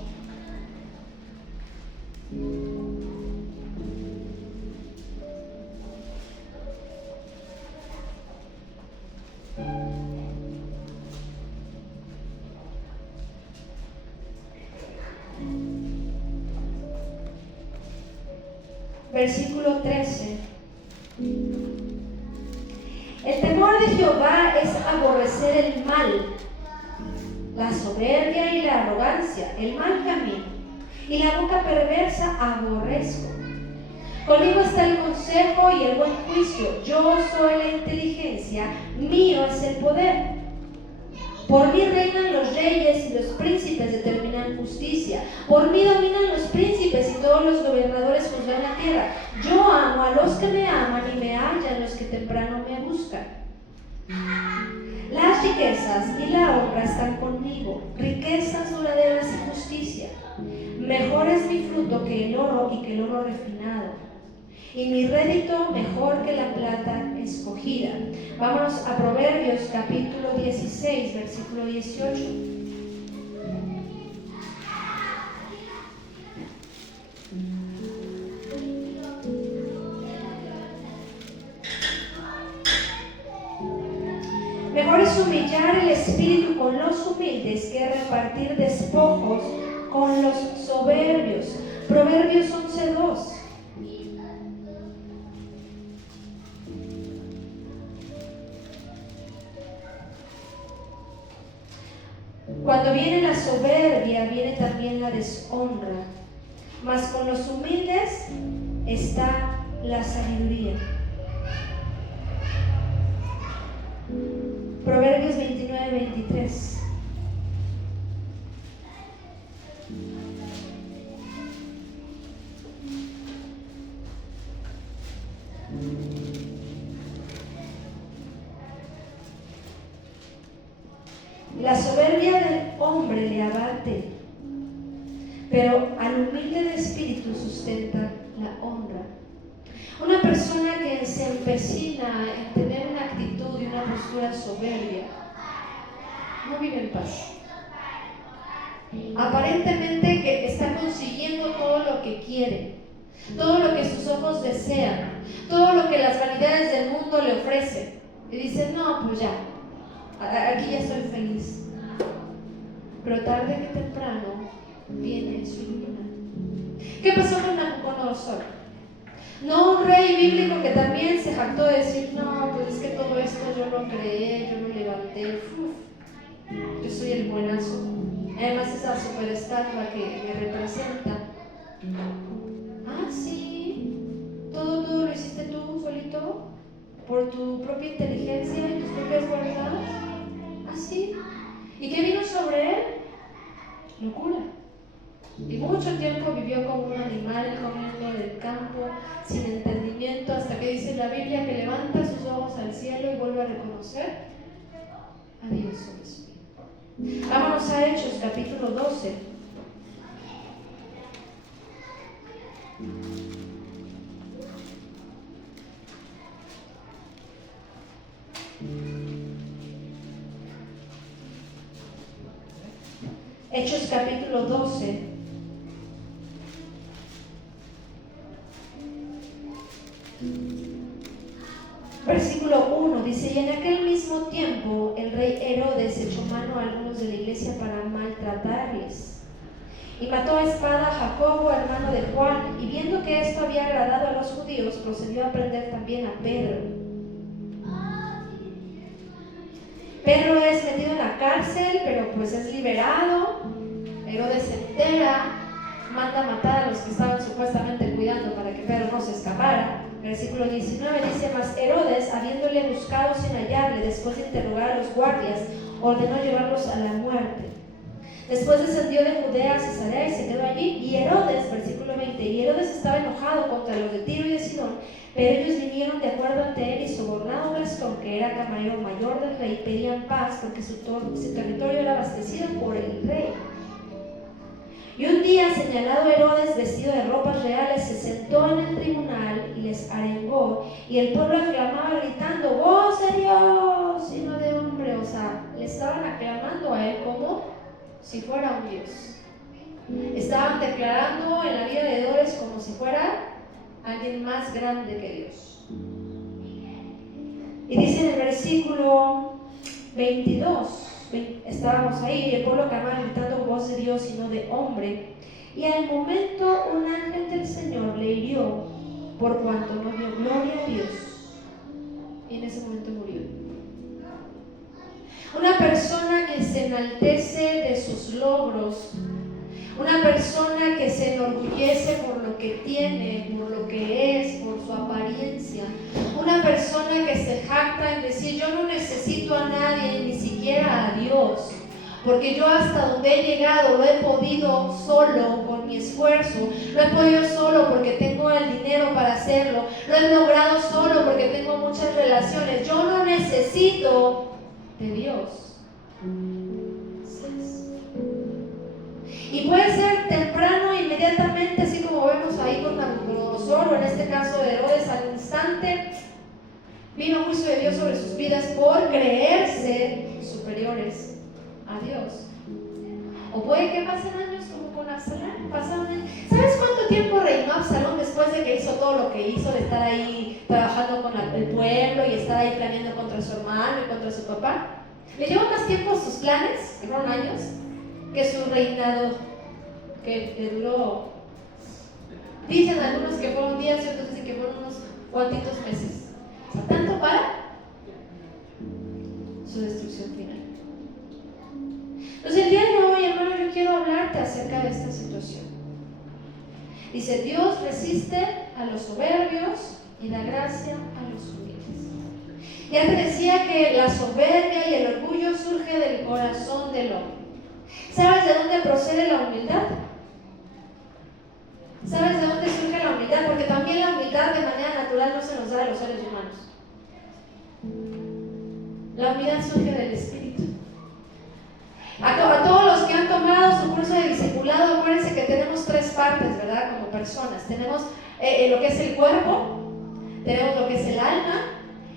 Versículo 13. El temor de Jehová es aborrecer el mal, la soberbia y la arrogancia, el mal camino, y la boca perversa aborrezco. Conmigo está el consejo y el buen juicio, yo soy la inteligencia, mío es el poder. Por mí reinan los reyes y los príncipes determinan justicia. Por mí dominan los príncipes y todos los gobernadores juzgan la tierra. Yo amo a los que me aman y me hallan los que temprano me buscan. Las riquezas y la honra están conmigo, riquezas duraderas y justicia. Mejor es mi fruto que el oro y que el oro refinado, y mi rédito mejor que la plata escogida. Vámonos a Proverbios capítulo 16, versículo 18. Mejor es humillar el espíritu con los humildes que repartir despojos con los soberbios. Proverbios 11:2. Cuando viene la soberbia, viene también la deshonra, mas con los humildes está la sabiduría. Proverbios 29:23. La soberbia del hombre le abate, pero al humilde de espíritu sustenta la honra. Una persona que se empecina en tener una actitud y una postura soberbia no vive en paz. Aparentemente que está consiguiendo todo lo que quiere, todo lo que sus ojos desean, todo lo que las vanidades del mundo le ofrecen. Y dice, no, pues ya, aquí ya estoy feliz. Pero tarde que temprano viene su ruina. ¿Qué pasó con Nabucodonosor? No, un rey bíblico que también se jactó de decir, no, pues es que todo esto yo lo creé, yo lo levanté, yo soy el buenazo. Además esa superestatua que me representa. Ah, sí, todo lo hiciste tú solito, por tu propia inteligencia y tus propias cualidades. Ah, sí. ¿Y qué vino sobre él? Locura. Y mucho tiempo vivió como un animal, comiendo del campo, sin entendimiento, hasta que dice la Biblia que levanta sus ojos al cielo y vuelve a reconocer a Dios sobre su vida. Vámonos a Hechos, capítulo 12. Hechos, capítulo 12. Versículo 1 dice, y en aquel mismo tiempo el rey Herodes echó mano a algunos de la iglesia para maltratarles. Y mató a espada a Jacobo, hermano de Juan, y viendo que esto había agradado a los judíos, procedió a prender también a Pedro. Pedro es metido en la cárcel, pero pues es liberado. Herodes se entera, manda a matar a los que estaban supuestamente cuidando para que Pedro no se escapara. Versículo 19 dice, mas Herodes, habiéndole buscado sin hallarle, después de interrogar a los guardias, ordenó llevarlos a la muerte. Después descendió de Judea a Cesarea y se quedó allí. Y Herodes, versículo 20, y Herodes estaba enojado contra los de Tiro y de Sidón, pero ellos vinieron de acuerdo ante él y sobornado a Gastón, que era camarero mayor del rey, pedían paz porque su territorio era abastecido por el rey. Y un día, señalado Herodes, vestido de ropas reales, se sentó en el tribunal y les arengó, y el pueblo aclamaba gritando, voz de Dios y no de hombre. O sea, le estaban aclamando a él como si fuera un Dios. Estaban declarando en la vida de Herodes como si fuera alguien más grande que Dios. Y dice en el versículo 22, estábamos ahí y el pueblo aclamaba gritando voz de Dios y no de hombre, y al momento un ángel del Señor le hirió por cuanto no dio gloria a Dios, y en ese momento murió. Una persona que se enaltece de sus logros, una persona que se enorgullece por lo que tiene, por lo que es, por su apariencia, una persona que se jacta en decir yo no necesito a nadie, ni siquiera a Dios, porque yo hasta donde he llegado lo he podido solo por mi esfuerzo, lo he podido solo porque tengo el dinero para hacerlo, lo he logrado solo porque tengo muchas relaciones, yo no necesito de Dios seas. Y puede ser temprano, inmediatamente, así como vemos ahí con Nabucodonosor, o en este caso de Herodes, al instante vino juicio de Dios sobre sus vidas por creerse superiores a Dios. O puede que pasen años como con Absalón. ¿Sabes cuánto tiempo reinó Absalón después de que hizo todo lo que hizo, de estar ahí trabajando con el pueblo y estar ahí planeando contra su hermano y contra su papá? Le llevó más tiempo sus planes, que fueron años, que su reinado, que le duró. Dicen algunos que fueron días y otros dicen que fueron unos cuantitos meses. O sea, tanto para su destrucción final. Entonces el día de hoy, hermano, yo quiero hablarte acerca de esta situación. Dice, Dios resiste a los soberbios y da gracia a los humildes. Ya te decía que la soberbia y el orgullo surge del corazón del hombre. ¿Sabes de dónde procede la humildad? ¿Sabes de dónde surge la humildad? Porque también la humildad de manera natural no se nos da a los seres humanos. La humildad surge del Espíritu. A todos los que han tomado su curso de discipulado, acuérdense que tenemos tres partes, ¿verdad? Como personas. Tenemos lo que es el cuerpo, tenemos lo que es el alma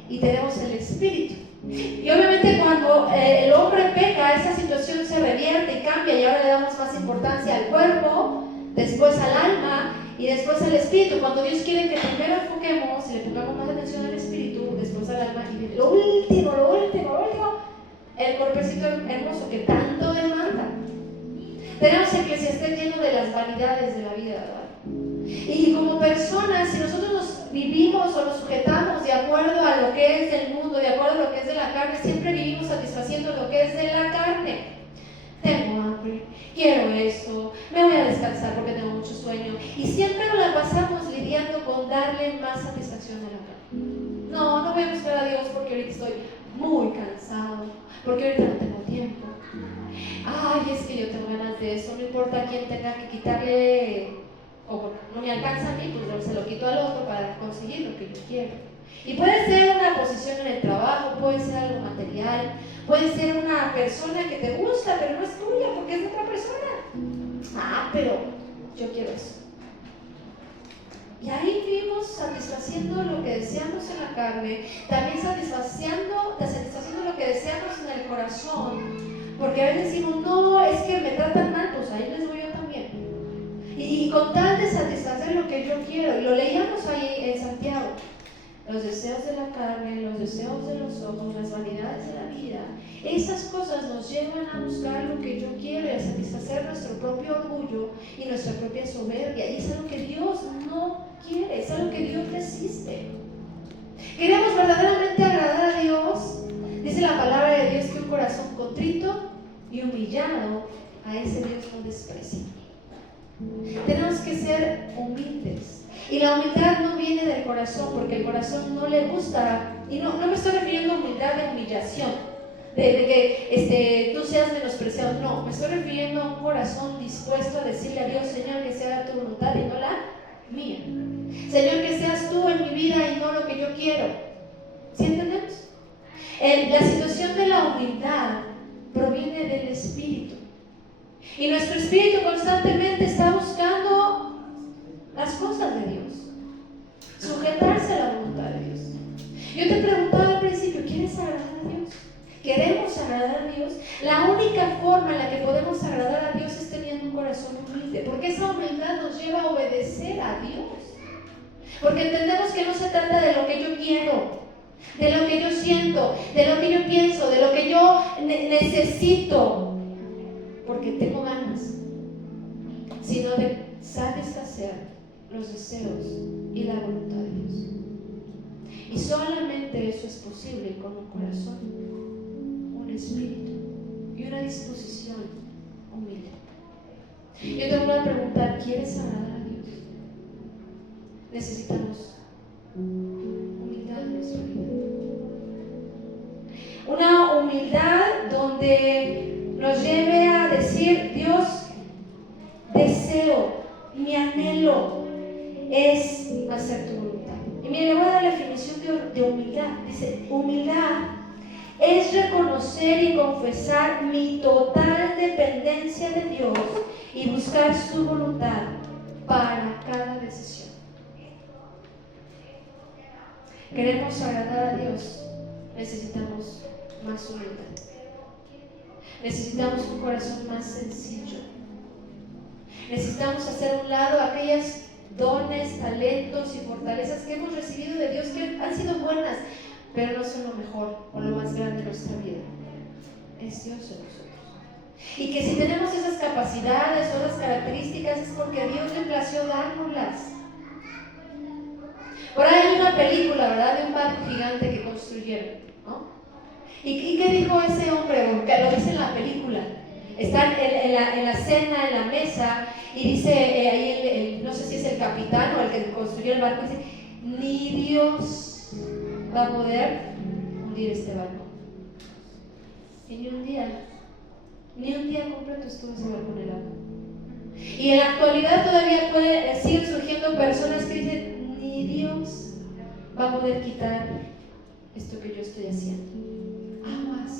y tenemos el espíritu. Y obviamente cuando el hombre peca, esa situación se revierte y cambia, y ahora le damos más importancia al cuerpo, después al alma y después al espíritu. Cuando Dios quiere que primero enfoquemos y le pongamos más atención al espíritu, después al alma, y lo último, el cuerpecito hermoso que tanto demanda. Tenemos Eclesiastés lleno de las vanidades de la vida, ¿verdad? Y como personas, si nosotros nos vivimos o nos sujetamos de acuerdo a lo que es del mundo, de acuerdo a lo que es de la carne, siempre vivimos satisfaciendo lo que es de la carne. Tengo hambre, quiero esto, me voy a descansar porque tengo mucho sueño. Y siempre nos la pasamos lidiando con darle más satisfacción a la carne. No voy a buscar a Dios porque ahorita estoy muy cansado, porque ahorita no tengo tiempo. Ay, es que yo tengo ganas de eso, no importa quién tenga que quitarle, o no me alcanza a mí, pues se lo quito al otro para conseguir lo que yo quiero. Y puede ser una posición en el trabajo, puede ser algo material, puede ser una persona que te gusta, pero no es tuya porque es de otra persona. Pero yo quiero eso. Y ahí vivimos satisfaciendo lo que deseamos en la carne, también satisfaciendo lo que deseamos en el corazón. Porque a veces decimos, no, es que me tratan mal, pues ahí les voy yo también. Y con tal de satisfacer lo que yo quiero, y lo leíamos ahí en Santiago, los deseos de la carne, los deseos de los ojos, las vanidades de la vida, esas cosas nos llevan a buscar lo que yo quiero y a satisfacer nuestro propio orgullo y nuestra propia soberbia. Y es algo que Dios no quiere, es algo que Dios resiste. Queremos verdaderamente agradar a Dios. Dice la palabra de Dios que un corazón contrito y humillado, a ese Dios no desprecia. Tenemos que ser humildes. Y la humildad no viene del corazón, porque el corazón no le gusta. Y no me estoy refiriendo a humildad de humillación, de que tú seas menospreciado. No, me estoy refiriendo a un corazón dispuesto a decirle a Dios, Señor, que sea tu voluntad y no la mía. Señor, que seas tú en mi vida y no lo que yo quiero. ¿Sí entendemos? La situación de la humildad proviene del Espíritu. Y nuestro espíritu constantemente está buscando las cosas de Dios, sujetarse a la voluntad de Dios. Yo te preguntaba al principio, ¿quieres agradar a Dios? ¿Queremos agradar a Dios? La única forma en la que podemos agradar a Dios es teniendo un corazón humilde, porque esa humildad nos lleva a obedecer a Dios. Porque entendemos que no se trata de lo que yo quiero, de lo que yo siento, de lo que yo pienso, de lo que yo necesito, porque tengo ganas, sino de satisfacer los deseos y la voluntad de Dios. Y solamente eso es posible con un corazón, un espíritu y una disposición humilde. Yo te voy a preguntar, ¿quieres agradar a Dios? Necesitamos humildad en nuestra vida. Una humildad donde nos lleve a decir, Dios, deseo, mi anhelo es hacer tu voluntad. Y mire, le voy a dar la definición de humildad. Dice, humildad es reconocer y confesar mi total dependencia de Dios y buscar su voluntad para cada decisión. Queremos agradar a Dios, necesitamos más humildad. Necesitamos un corazón más sencillo. Necesitamos hacer a un lado aquellos dones, talentos y fortalezas que hemos recibido de Dios, que han sido buenas, pero no son lo mejor o lo más grande de nuestra vida. Es Dios en nosotros. Y que si tenemos esas capacidades o esas características es porque a Dios le plació dárnoslas. Por ahí hay una película, ¿verdad?, de un barco gigante que construyeron, ¿no? ¿Y qué dijo ese hombre? Que lo dice en la película. Están en la cena, en la mesa, y dice ahí no sé si es el capitán o el que construyó el barco, dice: ni Dios va a poder hundir este barco. Y ni un día completo estuvo ese barco en el agua. Y en la actualidad todavía siguen surgiendo personas que dicen: ni Dios va a poder quitar esto que yo estoy haciendo. Aguas.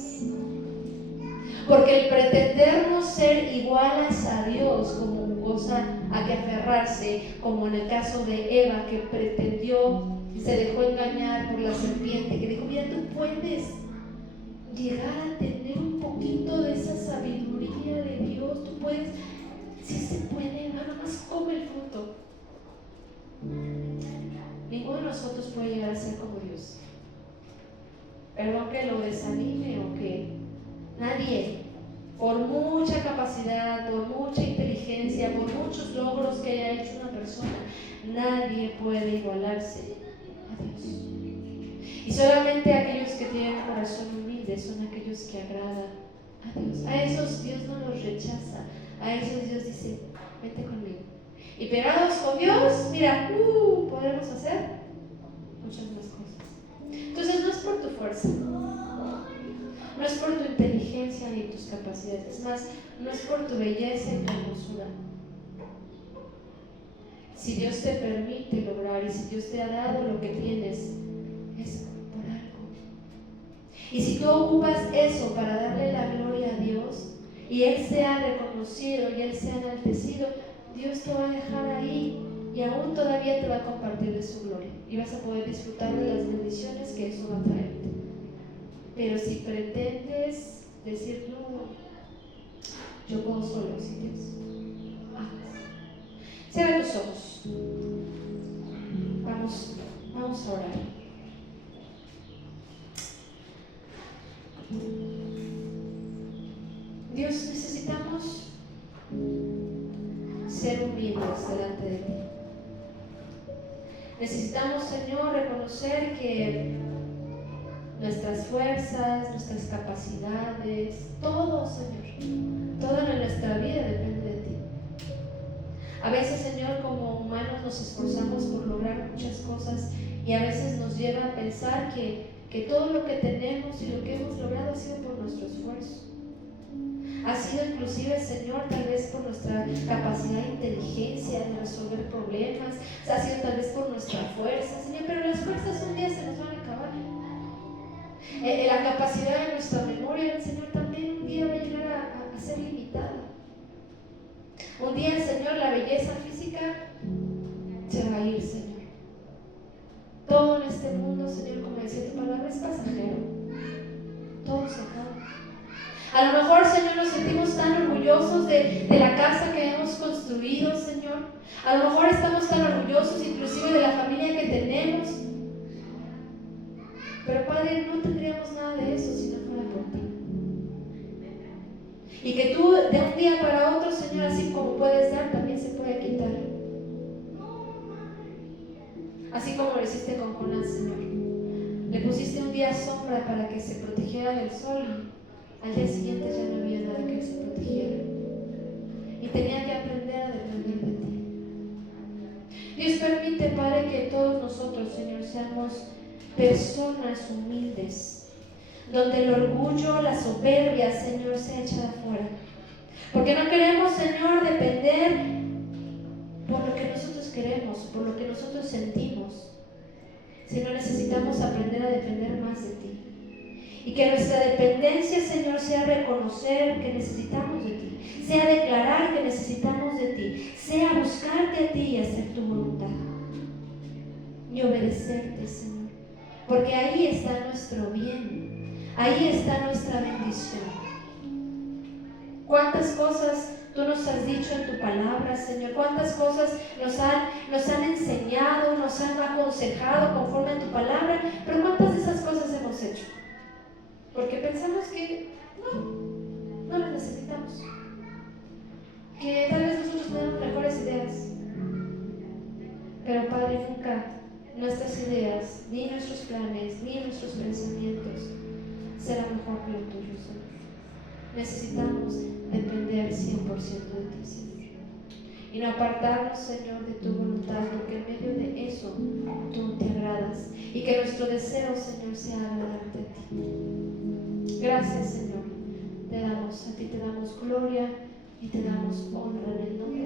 Porque el pretendernos ser iguales a Dios como cosa a que aferrarse, como en el caso de Eva, que pretendió, se dejó engañar por la serpiente, que dijo: mira, tú puedes llegar a tener un poquito de esa sabiduría de Dios, tú puedes, sí se puede, nada más come el fruto. Ninguno de nosotros puede llegar a ser como Dios. Perdón que lo desanime o que nadie, por mucha capacidad, por mucha inteligencia, por muchos logros que haya hecho una persona, nadie puede igualarse a Dios. Y solamente aquellos que tienen un corazón humilde son aquellos que agradan a Dios. A esos Dios no los rechaza, a esos Dios dice: vente conmigo. Y pegados con Dios, mira, podremos hacer muchas más cosas. Entonces no es por tu fuerza, no es por tu inteligencia ni tus capacidades, es más, no es por tu belleza y tu hermosura. Si Dios te permite lograr y si Dios te ha dado lo que tienes, es por algo. Y si tú ocupas eso para darle la gloria a Dios y Él sea reconocido y Él sea enaltecido, Dios te va a dejar ahí y aún todavía te va a compartir de su gloria y vas a poder disfrutar de las bendiciones que eso va a traerte. Pero si pretendes decir: no, yo puedo solo, sin Dios, cierra tus ojos. Vamos a orar. Dios, necesitamos ser humildes delante de ti. Necesitamos, Señor, reconocer que nuestras fuerzas, nuestras capacidades, todo, Señor, todo en nuestra vida depende de ti. A veces, Señor, como humanos nos esforzamos por lograr muchas cosas y a veces nos lleva a pensar que todo lo que tenemos y lo que hemos logrado ha sido por nuestro esfuerzo. Ha sido inclusive, Señor, tal vez por nuestra capacidad de inteligencia, de resolver problemas, ha sido tal vez por nuestra fuerza, Señor, pero las fuerzas un día se nos van a acabar. La capacidad de nuestra memoria, Señor, también un día va a llegar a ser limitada. Un día, Señor, la belleza física se va a ir, Señor. Todo en este mundo, Señor, como decía tu palabra, es pasajero. Todo se acaba. A lo mejor, Señor, nos sentimos tan orgullosos de la casa que hemos construido, Señor. A lo mejor estamos tan orgullosos inclusive de la familia que tenemos. Pero, Padre, no tendríamos nada de eso si no fuera por ti. Y que tú, de un día para otro, Señor, así como puedes dar, también se puede quitar. Así como lo hiciste con Jonás, Señor. Le pusiste un día sombra para que se protegiera del sol y al día siguiente ya no había nada que se protegiera. Y tenía que aprender a depender de ti. Dios, permite, Padre, que todos nosotros, Señor, seamos personas humildes, donde el orgullo, la soberbia, Señor, sea echada afuera. Porque no queremos, Señor, depender por lo que nosotros queremos, por lo que nosotros sentimos, sino necesitamos aprender a depender más de ti. Y que nuestra dependencia, Señor, sea reconocer que necesitamos de ti, sea declarar que necesitamos de ti, sea buscarte a ti y hacer tu voluntad y obedecerte, Señor, porque ahí está nuestro bien, ahí está nuestra bendición. ¿Cuántas cosas tú nos has dicho en tu palabra, Señor? ¿Cuántas cosas nos han enseñado, nos han aconsejado conforme a tu palabra? Pero ¿cuántas de esas cosas hemos hecho? Porque pensamos que no las necesitamos, que tal vez nosotros tenemos mejores ideas, pero Padre, nunca nuestras ideas, ni nuestros planes, ni nuestros pensamientos serán mejor que lo tuyo, Señor. Necesitamos depender 100% de ti, Señor, y no apartarnos, Señor, de tu voluntad, porque en medio de eso tú te agradas, y que nuestro deseo, Señor, sea agradarte a ti. Gracias, Señor, a ti te damos gloria y te damos honra en el nombre